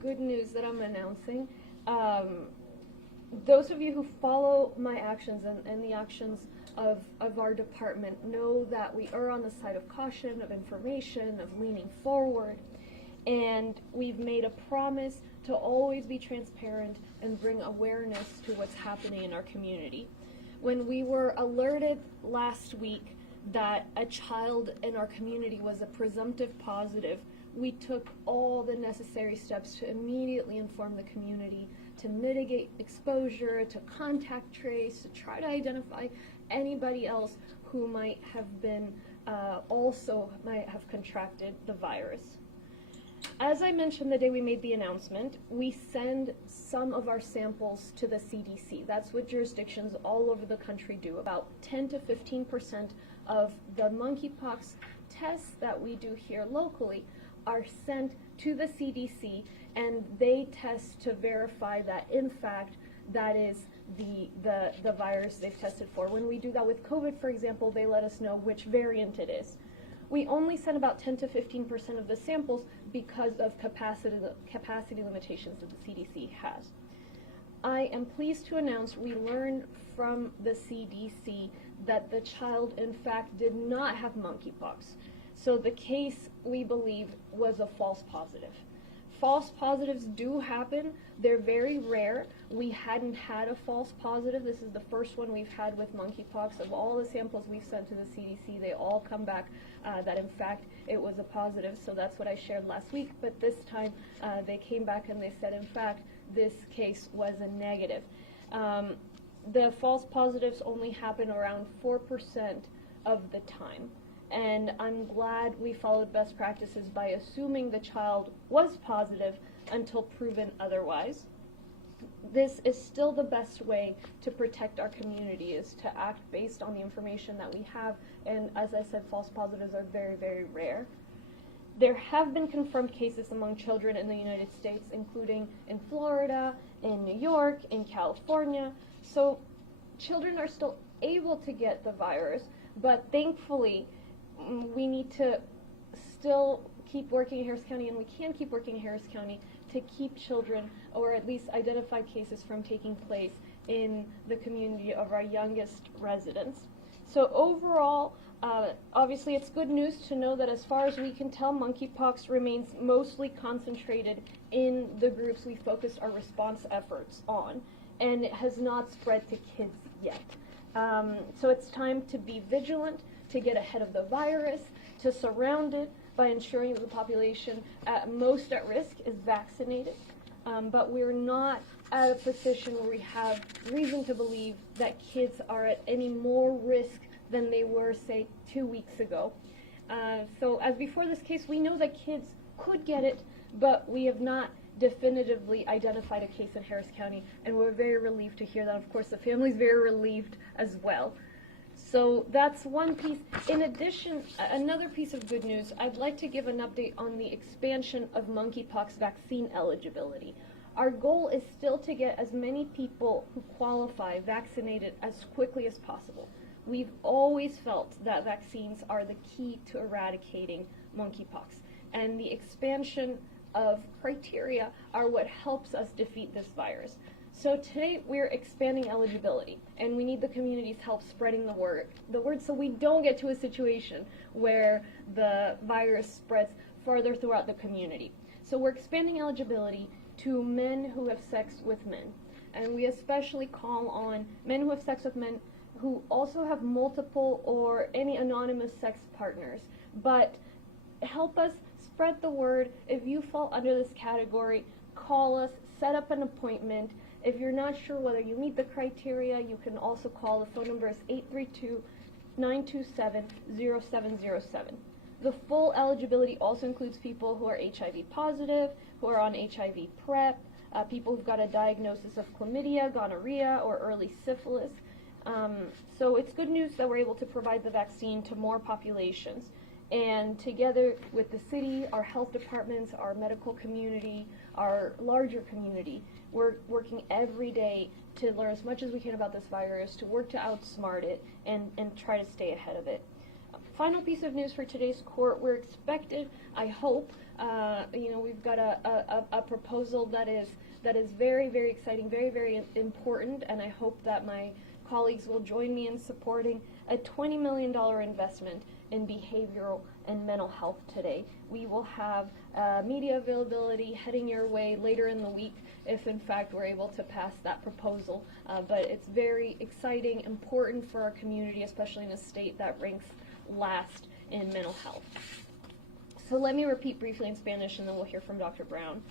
good news that I'm announcing. Those of you who follow my actions and the actions of our department know that we are on the side of caution, of information, of leaning forward, and we've made a promise to always be transparent and bring awareness to what's happening in our community. When we were alerted last week that a child in our community was a presumptive positive, we took all the necessary steps to immediately inform the community, to mitigate exposure, to contact trace, to try to identify anybody else who might have been might have contracted the virus. As I mentioned the day we made the announcement, we send some of our samples to the CDC. That's what jurisdictions all over the country do. About 10 to 15% of the monkeypox tests that we do here locally are sent to the CDC, and they test to verify that, in fact, that is the virus they've tested for. When we do that with COVID, for example, they let us know which variant it is. We only send about 10 to 15% of the samples because of capacity limitations that the CDC has. I am pleased to announce we learned from the CDC that the child, in fact, did not have monkeypox. So the case, we believe, was a false positive. False positives do happen. They're very rare. We hadn't had a false positive. This is the first one we've had with monkeypox. Of all the samples we've sent to the CDC, they all come back that, in fact, it was a positive. So that's what I shared last week. But this time, they came back and they said, in fact, this case was a negative. The false positives only happen around 4% of the time. And I'm glad we followed best practices by assuming the child was positive until proven otherwise. This is still the best way to protect our community, is to act based on the information that we have. And as I said, false positives are very, very rare. There have been confirmed cases among children in the United States, including in Florida, in New York, in California. So children are still able to get the virus, but thankfully, we need to still keep working in Harris County, and we can keep working in Harris County to keep children, or at least identified cases, from taking place in the community of our youngest residents. So overall, obviously it's good news to know that as far as we can tell, monkeypox remains mostly concentrated in the groups we focused our response efforts on, and it has not spread to kids yet. So it's time to be vigilant, to get ahead of the virus, to surround it by ensuring that the population most at risk is vaccinated. But we're not at a position where we have reason to believe that kids are at any more risk than they were, say, 2 weeks ago. So as before this case, we know that kids could get it, but we have not definitively identified a case in Harris County, and we're very relieved to hear that. Of course, the family's very relieved as well. So that's one piece. In addition, another piece of good news, I'd like to give an update on the expansion of monkeypox vaccine eligibility. Our goal is still to get as many people who qualify vaccinated as quickly as possible. We've always felt that vaccines are the key to eradicating monkeypox, and the expansion of criteria are what helps us defeat this virus. So today we're expanding eligibility, and we need the community's help spreading the word so we don't get to a situation where the virus spreads farther throughout the community. So we're expanding eligibility to men who have sex with men, and we especially call on men who have sex with men who also have multiple or any anonymous sex partners. But help us spread the word. If you fall under this category, call us, set up an appointment. If you're not sure whether you meet the criteria, you can also call. The phone number is 832-927-0707. The full eligibility also includes people who are HIV positive, who are on HIV PrEP, people who've got a diagnosis of chlamydia, gonorrhea, or early syphilis. So it's good news that we're able to provide the vaccine to more populations. And together with the city, our health departments, our medical community, our larger community, we're working every day to learn as much as we can about this virus, to work to outsmart it, and try to stay ahead of it. Final piece of news for today's court, we're expected, I hope, We've got a proposal that is very, very exciting, very, very important, and I hope that my colleagues will join me in supporting a $20 million investment in behavioral and mental health today. We will have media availability heading your way later in the week if in fact we're able to pass that proposal. But it's very exciting, important for our community, especially in a state that ranks last in mental health. So let me repeat briefly in Spanish and then we'll hear from Dr. Brown.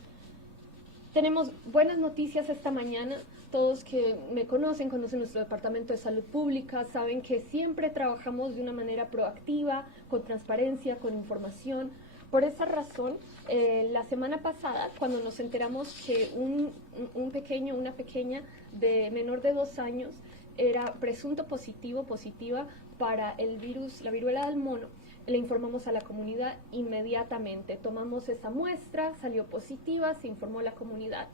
Tenemos buenas noticias esta mañana. Todos que me conocen nuestro Departamento de Salud Pública, saben que siempre trabajamos de una manera proactiva, con transparencia, con información. Por esa razón, la semana pasada, cuando nos enteramos que un pequeño, una pequeña de menor de 2 años era presunto positiva para el virus, la viruela del mono, le informamos a la comunidad inmediatamente. Tomamos esa muestra, salió positiva, se informó a la comunidad.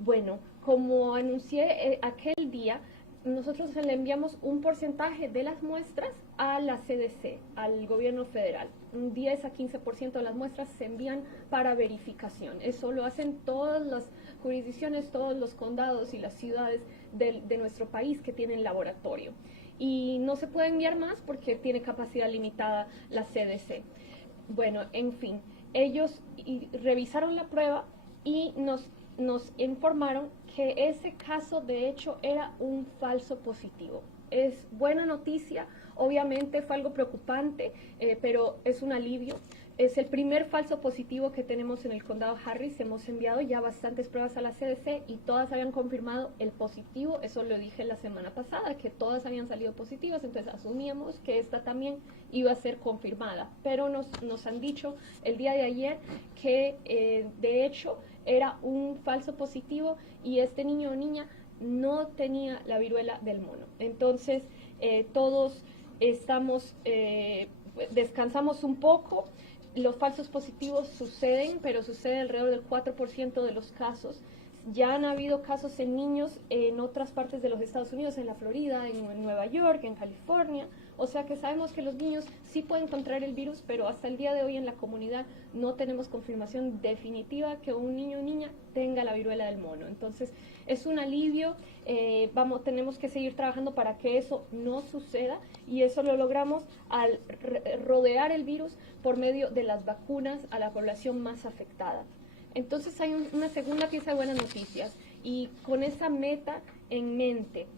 Bueno, como anuncié aquel día, nosotros le enviamos un porcentaje de las muestras a la CDC, al gobierno federal. Un 10 a 15% de las muestras se envían para verificación. Eso lo hacen todas las jurisdicciones, todos los condados y las ciudades de nuestro país que tienen laboratorio. Y no se puede enviar más porque tiene capacidad limitada la CDC. Bueno, en fin, ellos revisaron la prueba y nos informaron que ese caso de hecho era un falso positivo. Es buena noticia, obviamente fue algo preocupante, pero es un alivio. Es el primer falso positivo que tenemos en el condado Harris. Hemos enviado ya bastantes pruebas a la CDC y todas habían confirmado el positivo. Eso lo dije la semana pasada, que todas habían salido positivas, entonces asumíamos que esta también iba a ser confirmada. Pero nos han dicho el día de ayer que de hecho era un falso positivo y este niño o niña no tenía la viruela del mono. Entonces todos descansamos un poco. Los falsos positivos suceden, pero sucede alrededor del 4% de los casos. Ya han habido casos en niños en otras partes de los Estados Unidos, en la Florida, en Nueva York, en California. O sea que sabemos que los niños sí pueden contraer el virus, pero hasta el día de hoy en la comunidad no tenemos confirmación definitiva que un niño o niña tenga la viruela del mono. Entonces es un alivio, tenemos que seguir trabajando para que eso no suceda y eso lo logramos al rodear el virus por medio de las vacunas a la población más afectada. Entonces hay una segunda pieza de buenas noticias y con esa meta en mente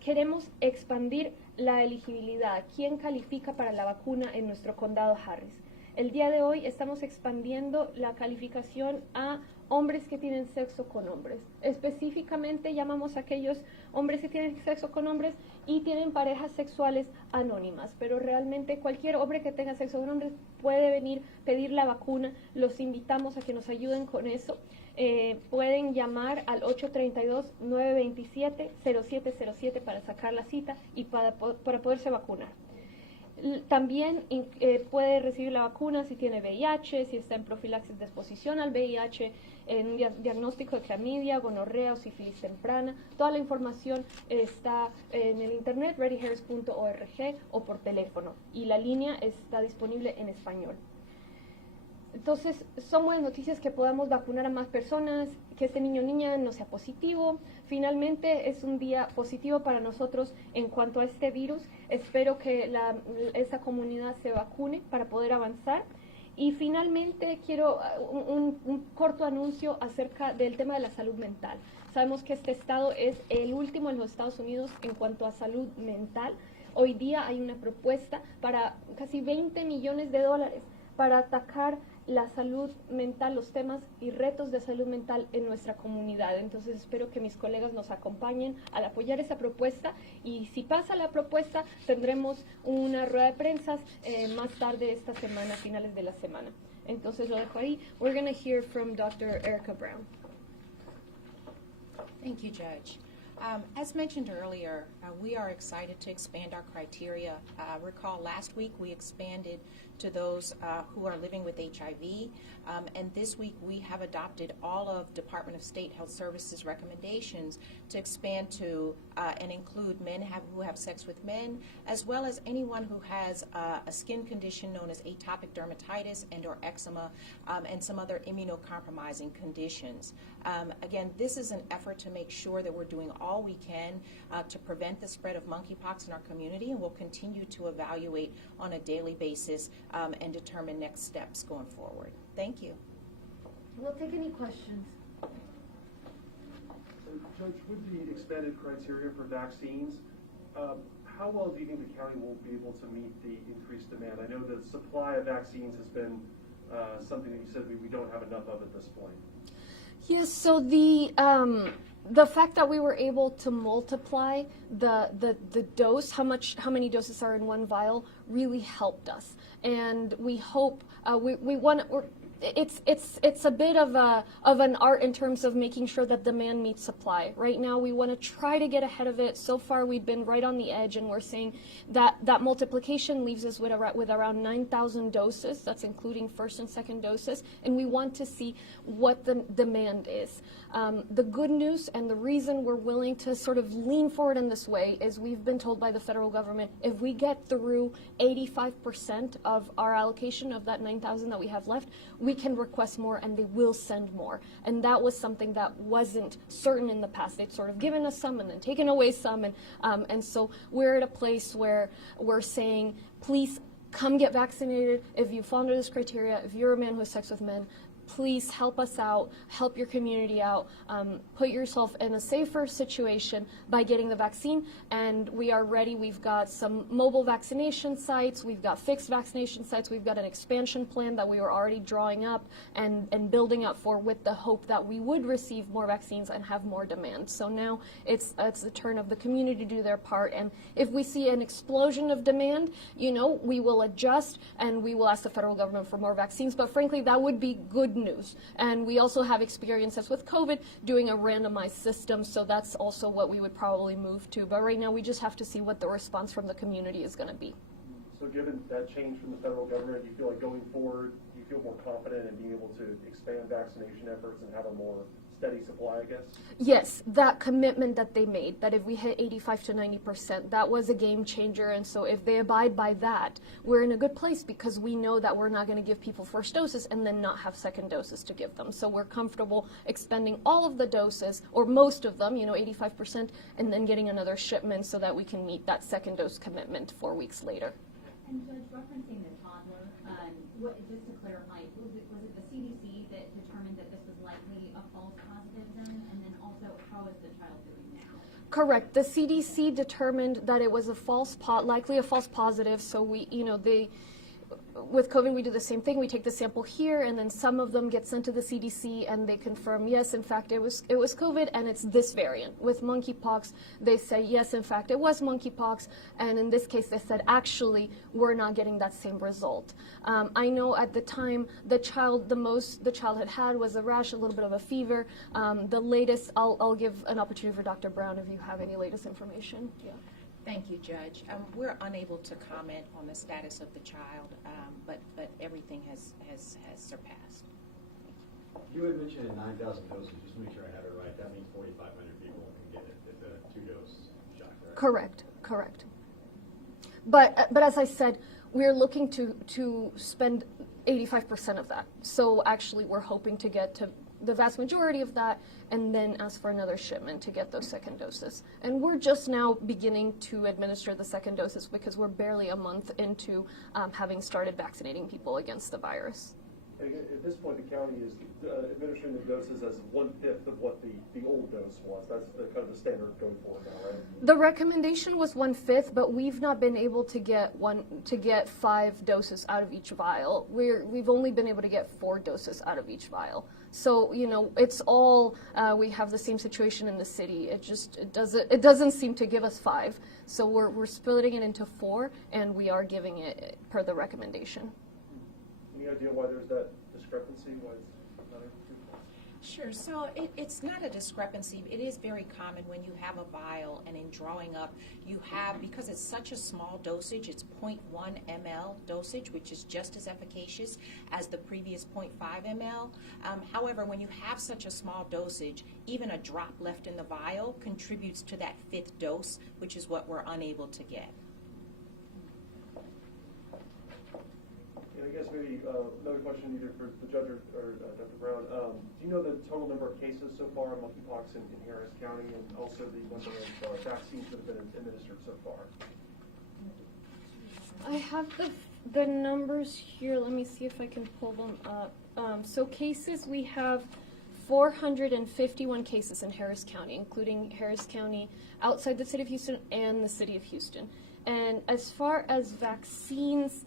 queremos expandir la elegibilidad, quién califica para la vacuna en nuestro condado Harris. El día de hoy estamos expandiendo la calificación a hombres que tienen sexo con hombres. Específicamente llamamos a aquellos hombres que tienen sexo con hombres y tienen parejas sexuales anónimas, pero realmente cualquier hombre que tenga sexo con hombres puede venir, pedir la vacuna. Los invitamos a que nos ayuden con eso. Pueden llamar al 832-927-0707 para sacar la cita y para poderse vacunar. También puede recibir la vacuna si tiene VIH, si está en profilaxis de exposición al VIH, en diagnóstico de clamidia, gonorrea o sífilis temprana. Toda la información está en el internet, readyharris.org o por teléfono. Y la línea está disponible en español. Entonces, son buenas noticias que podamos vacunar a más personas, que este niño o niña no sea positivo. Finalmente, es un día positivo para nosotros en cuanto a este virus. Espero que esta comunidad se vacune para poder avanzar. Y finalmente, quiero un corto anuncio acerca del tema de la salud mental. Sabemos que este estado es el último en los Estados Unidos en cuanto a salud mental. Hoy día hay una propuesta para casi $20 millones para atacar la salud mental, los temas y retos de salud mental en nuestra comunidad. Entonces espero que mis colegas nos acompañen al apoyar esa propuesta y si pasa la propuesta tendremos una rueda de prensa más tarde esta semana, a finales de la semana. Entonces lo dejo ahí. We're going to hear from Dr. Erica Brown. Thank you, Judge. As mentioned earlier, we are excited to expand our criteria. Recall last week we expanded to those who are living with HIV, and this week we have adopted all of Department of State Health Services recommendations to expand to and include men who have sex with men, as well as anyone who has a skin condition known as atopic dermatitis and or eczema, and some other immunocompromising conditions. Again, this is an effort to make sure that we're doing all we can to prevent the spread of monkeypox in our community, and we'll continue to evaluate on a daily basis and determine next steps going forward. Thank you. We'll take any questions. Judge, with the expanded criteria for vaccines, how well do you think the county will be able to meet the increased demand? I know the supply of vaccines has been something that you said we don't have enough of at this point. Yes, so the fact that we were able to multiply the dose, how many doses are in one vial, really helped us, and we hope we want. It's a bit of an art in terms of making sure that demand meets supply. Right now, we want to try to get ahead of it. So far, we've been right on the edge, and we're saying that multiplication leaves us with around 9,000 doses. That's including first and second doses, and we want to see what the demand is. The good news and the reason we're willing to sort of lean forward in this way is we've been told by the federal government if we get through 85% of our allocation of that 9,000 that we have left, we can request more and they will send more. And that was something that wasn't certain in the past. They'd sort of given us some and then taken away some. And so we're at a place where we're saying, please come get vaccinated. If you fall under this criteria, if you're a man who has sex with men, please help us out, help your community out, put yourself in a safer situation by getting the vaccine, and we are ready. We've got some mobile vaccination sites, we've got fixed vaccination sites, we've got an expansion plan that we were already drawing up and building up for with the hope that we would receive more vaccines and have more demand. So now it's the turn of the community to do their part, and if we see an explosion of demand, we will adjust and we will ask the federal government for more vaccines, but frankly, that would be good news. And we also have experiences with COVID doing a randomized system, so that's also what we would probably move to. But right now we just have to see what the response from the community is going to be. So given that change from the federal government, you feel like going forward, you feel more confident in being able to expand vaccination efforts and have a more steady supply, I guess? Yes, that commitment that they made, that if we hit 85 to 90%, that was a game changer. And so if they abide by that, we're in a good place because we know that we're not going to give people first doses and then not have second doses to give them. So we're comfortable expending all of the doses, or most of them, 85%, and then getting another shipment so that we can meet that second dose commitment 4 weeks later. And Judge, referencing the toddler, just to clarify, was it the CDC that determined that this was likely a false positive then? And then also, how is the child doing now? Correct. The CDC determined that it was likely a false positive. So with COVID, we do the same thing. We take the sample here, and then some of them get sent to the CDC, and they confirm, yes, in fact, it was COVID, and it's this variant. With monkeypox, they say, yes, in fact, it was monkeypox, and in this case, they said, actually, we're not getting that same result. I know at the time, the most the child had was a rash, a little bit of a fever. The latest, I'll give an opportunity for Dr. Brown if you have any latest information. Yeah. Thank you, Judge. We're unable to comment on the status of the child, but everything has surpassed. You had mentioned 9,000 doses. Just to make sure I have it right, that means 4,500 people can get it at the 2-dose shot, correct? Correct. But as I said, we're looking to spend 85% of that. So actually, we're hoping to get to the vast majority of that, and then ask for another shipment to get those second doses. And we're just now beginning to administer the second doses because we're barely a month into having started vaccinating people against the virus. And at this point, the county is administering the doses as 1/5 of what the old dose was. That's kind of the standard going forward now, right? The recommendation was 1/5, but we've not been able to get 5 doses out of each vial. We've only been able to get 4 doses out of each vial. So it's all we have the same situation in the city. It doesn't seem to give us 5. So we're splitting it into 4, and we are giving it per the recommendation. Any idea why there's that discrepancy? Why it's not able to? Sure. So it's not a discrepancy. It is very common when you have a vial and in drawing up, you have, because it's such a small dosage, it's 0.1 ml dosage, which is just as efficacious as the previous 0.5 ml. However, when you have such a small dosage, even a drop left in the vial contributes to that 5th dose, which is what we're unable to get. I guess maybe another question either for the judge or Dr. Brown. Do you know the total number of cases so far of monkeypox in Harris County, and also the number of vaccines that have been administered so far? I have the numbers here. Let me see if I can pull them up. So cases, we have 451 cases in Harris County, including Harris County outside the city of Houston and the city of Houston. And as far as vaccines,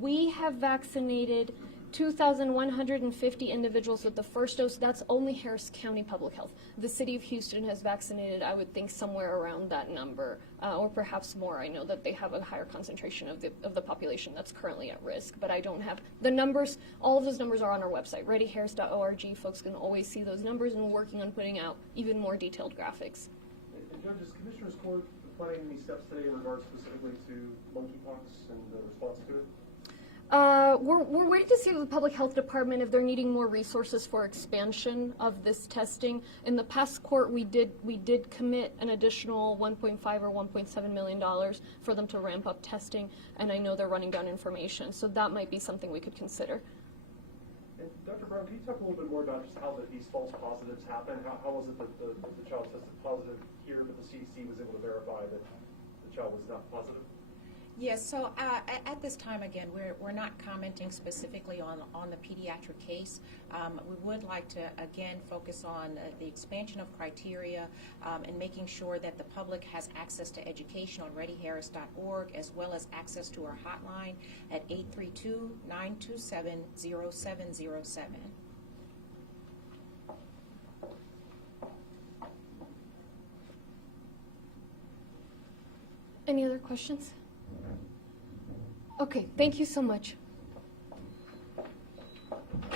we have vaccinated 2,150 individuals with the first dose. That's only Harris County Public Health. The city of Houston has vaccinated, I would think, somewhere around that number, or perhaps more. I know that they have a higher concentration of the population that's currently at risk, but I don't have the numbers. All of those numbers are on our website, readyharris.org. Folks can always see those numbers, and we're working on putting out even more detailed graphics. And judges, Commissioner's Court planning any steps today in regards specifically to monkeypox and the response to it? We're waiting to see with the Public Health Department if they're needing more resources for expansion of this testing. In the past court, we did commit an additional $1.5 or $1.7 million for them to ramp up testing, and I know they're running down information, so that might be something we could consider. And Dr. Brown, can you talk a little bit more about just how these false positives happen? How was it that the child tested positive here, but the CDC was able to verify that the child was not positive? Yes, so at this time, again, we're not commenting specifically on the pediatric case. We would like to, again, focus on the expansion of criteria and making sure that the public has access to education on readyharris.org, as well as access to our hotline at 832-927-0707. Any other questions? Okay, thank you so much.